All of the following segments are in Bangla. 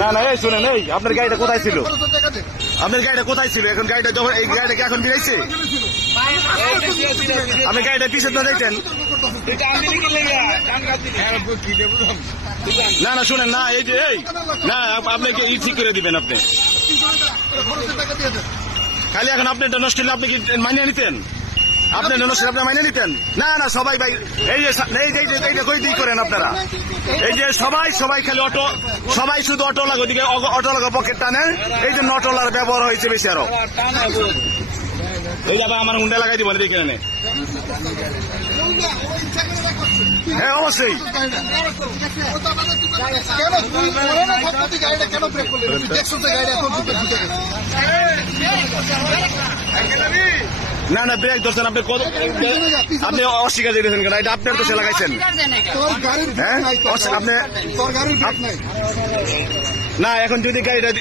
না না, এই শুনেন, এই আপনার গাড়িটা কোথায় ছিল? আপনার গাড়িটা কোথায় ছিল? এখন গাড়িটা যখন এই গাড়িটাকে এখন ফিরাইছে, আপনি গাড়িটা পিছনে না দেখছেন? না না শুনেন না, এই যে এই না, আপনাকে ঠিক করে দিবেন আপনি। খালি এখন আপনি নষ্ট হলে আপনি কি মানিয়ে নিতেন? আপনি নষ্ট আপনি মানিয়ে নিতেন? না না, সবাই ভাই এই যে এইটা কই দিক করেন আপনারা? এই যে সবাই খালি অটো, সবাই শুধু অটো লাগো দিকে, অটো লাগো পকেট টানে, এই জন্য অটোলার ব্যবহার হয়েছে বেশি আরো। এই যাবে আমার হুন্ডা লাগাই দিব দেখে নেন। হ্যাঁ অবশ্যই, না না ব্রেক ধরছেন আপনি, আপনি অস্বীকার দিয়েছেন কেন? এটা আপনার দোষে লাগাইছেন। হ্যাঁ আপনি না, এখন যদি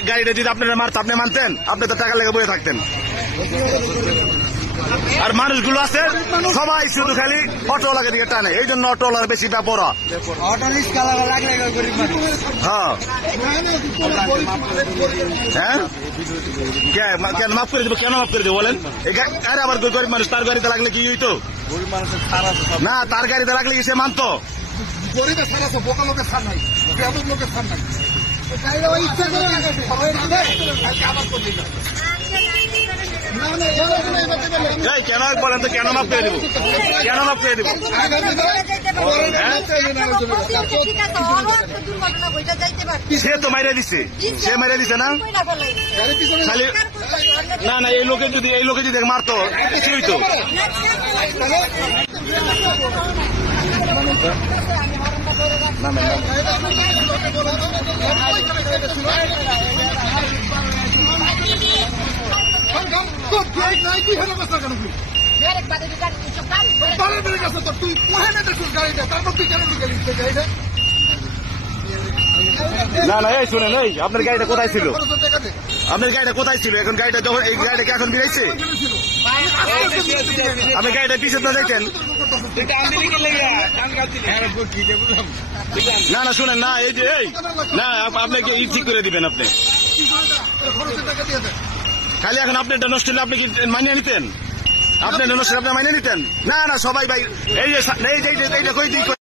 গাড়িটা যদি আপনারা মারতেন, আপনি মানতেন? আপনি তো টাকা লেগে বয়ে থাকতেন। আর মানুষগুলো আছে সবাই শুধু খালি অটো লাগে দিকে টানে, এই জন্য অটোলার বেশি ব্যাপার। হ্যাঁ কেন মাফ করে দেবো? কেন মাফ করে দেবো বলেন? আরে আবার গরিব মানুষ, তার গাড়িতে লাগলে কি হইতো? না, তার গাড়িতে লাগলে কি সে মানতো? গরিবের ছাড় আছে, বোকা লোকের ছাড় নাই, বেয়াদব লোকের ছাড় নাই। কেন বলেন তো? কেন মাফ করে দেবো? কেন মাফ করে দেবো? সে তো মাইরে দিছে, সে মাইরে দিছে না? খালি না না, এই লোকে যদি মারতো কি হইতো? না না, এই শুনেন, এই আপনার গাড়িটা কোথায় ছিল? আপনার গাড়িটা কোথায় ছিল? এখন গাড়িটা যখন এই গাড়িটাকে এখন ফিরাইছে, আপনি গাড়িটা পিছনে না দেখছেন? না না শুনেন না, এই যে এই না, আপনাকে ঠিক করে দিবেন আপনি। খালি এখন আপনি নষ্ট হলে আপনি কি মানিয়ে নিতেন? আপনি নষ্ট আপনি মানিয়ে নিতেন? না না, সবাই ভাই এই যে এইটা কই দিক